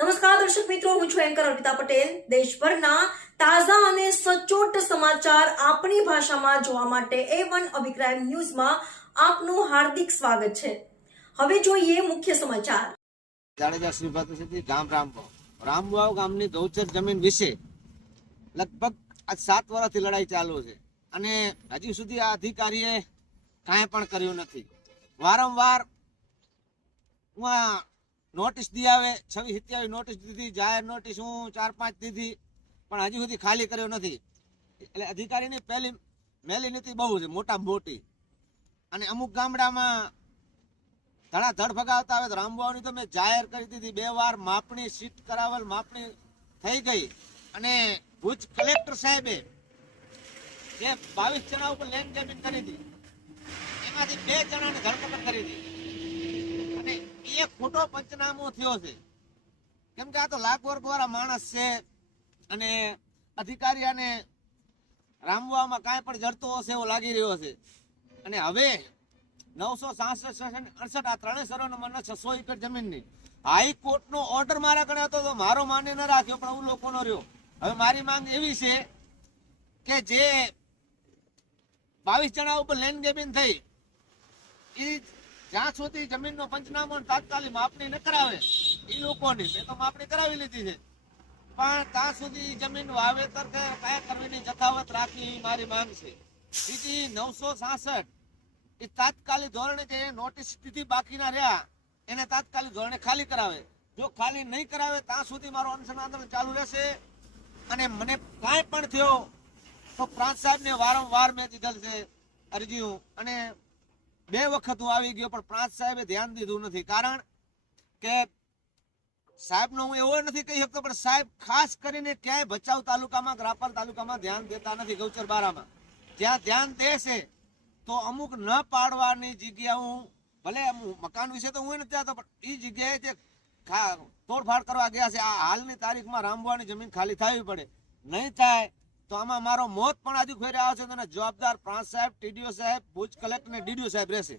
નમસ્કાર દર્શક મિત્રો, હું છું એન્કર અર્પિતા પટેલ. દેશભરના તાજા અને સચોટ સમાચાર આપણી ભાષામાં જોવા માટે A1 અભિપ્રાય ન્યૂઝમાં આપનું હાર્દિક સ્વાગત છે. હવે જોઈએ મુખ્ય સમાચાર. જાડેજા શ્રીભદ્રસિંહજી ગામ રામવાવ ગામની ગૌચર જમીન વિશે લગભગ આ 7 વર્ષથી લડાઈ ચાલુ છે અને હજી સુધી આ અધિકારીએ કાંઈ પણ કર્યું નથી. વારંવાર નોટિસ દી આવે, 26-27 નોટિસ દીધી, જાહેર નોટિસ હું 4-5 દીધી, પણ હજી સુધી ખાલી કર્યો નથી. એટલે અધિકારીની પહેલી મેલી નીતિ બહુ છે, મોટા મોટી. અને અમુક ગામડામાં ધડાધડ ભગાવતા આવે તો રામવાવની તો મેં જાહેર કરી દીધી. 2 વાર માપણી સીટ કરાવેલ, માપણી થઈ ગઈ અને ભુજ કલેક્ટર સાહેબે જે 22 જણા ઉપર લેન્ડ જમીન કરી હતી એમાંથી 2 જણાને ધરપકડ કરી હતી અને એ ખોટો પંચનામો થયો છે. કેમ કે આ તો લાખ વર્ગ વાળા માણસ છે અને અધિકારી અને રામવાવમાં કાંઈ પણ જડતો હશે એવો લાગી રહ્યો છે. અને હવે 966 આ 3 સરોવરમાં 600 એકર જમીનની હાઈકોર્ટનો ઓર્ડર મારા કણે હતો તો મારો માન્ય ન રાખ્યો, પણ હું લોકોનો રહ્યો. હવે મારી માંગ એવી છે કે જે 22 જણા ઉપર લેન્ડ ગેબિંગ થઈ એ જ્યાં સુધી જમીનનો પંચનામો તાત્કાલિક માપણી ન કરાવે એ લોકોની, મેં તો માપણી કરાવી લીધી છે, પણ ત્યાં સુધી જમીન વાવેતર કે કયા કરવીની જથાવત રાખી મારી માંગ છે. બીજી 966 એ તાત્કાલિક ધોરણે જે નોટિસ સ્થિતિ બાકીના રહ્યા એને તાત્કાલિક ધોરણે ખાલી કરાવે. જો ખાલી નહીં કરાવે ત્યાં સુધી મારો અનશન આંદોલન ચાલુ રહેશે. અને મને કાંઈ પણ થયો તો પ્રાંત સાહેબને વારંવાર મેં દીધેલ છે અરજીઓ, અને 2 વખત હું આવી ગયો પણ પ્રાંત સાહેબે ધ્યાન દીધું નથી. કારણ કે સાહેબનો હું એવો નથી કહી શકતો, પણ સાહેબ ખાસ કરીને ક્યાંય ભચાઉ તાલુકામાં, રાપર તાલુકામાં ધ્યાન દેતા નથી. ગૌચર બારામાં જ્યાં ધ્યાન દેશે તો અમુક ન પાડવાની જગ્યા હું ભલે મકાન વિશે તો હું નથી ચાહતો, પણ એ જગ્યાએ જે તોડફાડ કરવા ગયા છે આ હાલની તારીખમાં રામવાવની જમીન ખાલી થવી પડે. નહીં થાય તો આમાં મારો મોત પણ આજુ ખોઈ રહ્યો છે. તો જવાબદાર પ્રાંત સાહેબ, ટીડીઓ સાહેબ, ભુજ કલેક્ટર અને ડીડીઓ સાહેબ રહેશે.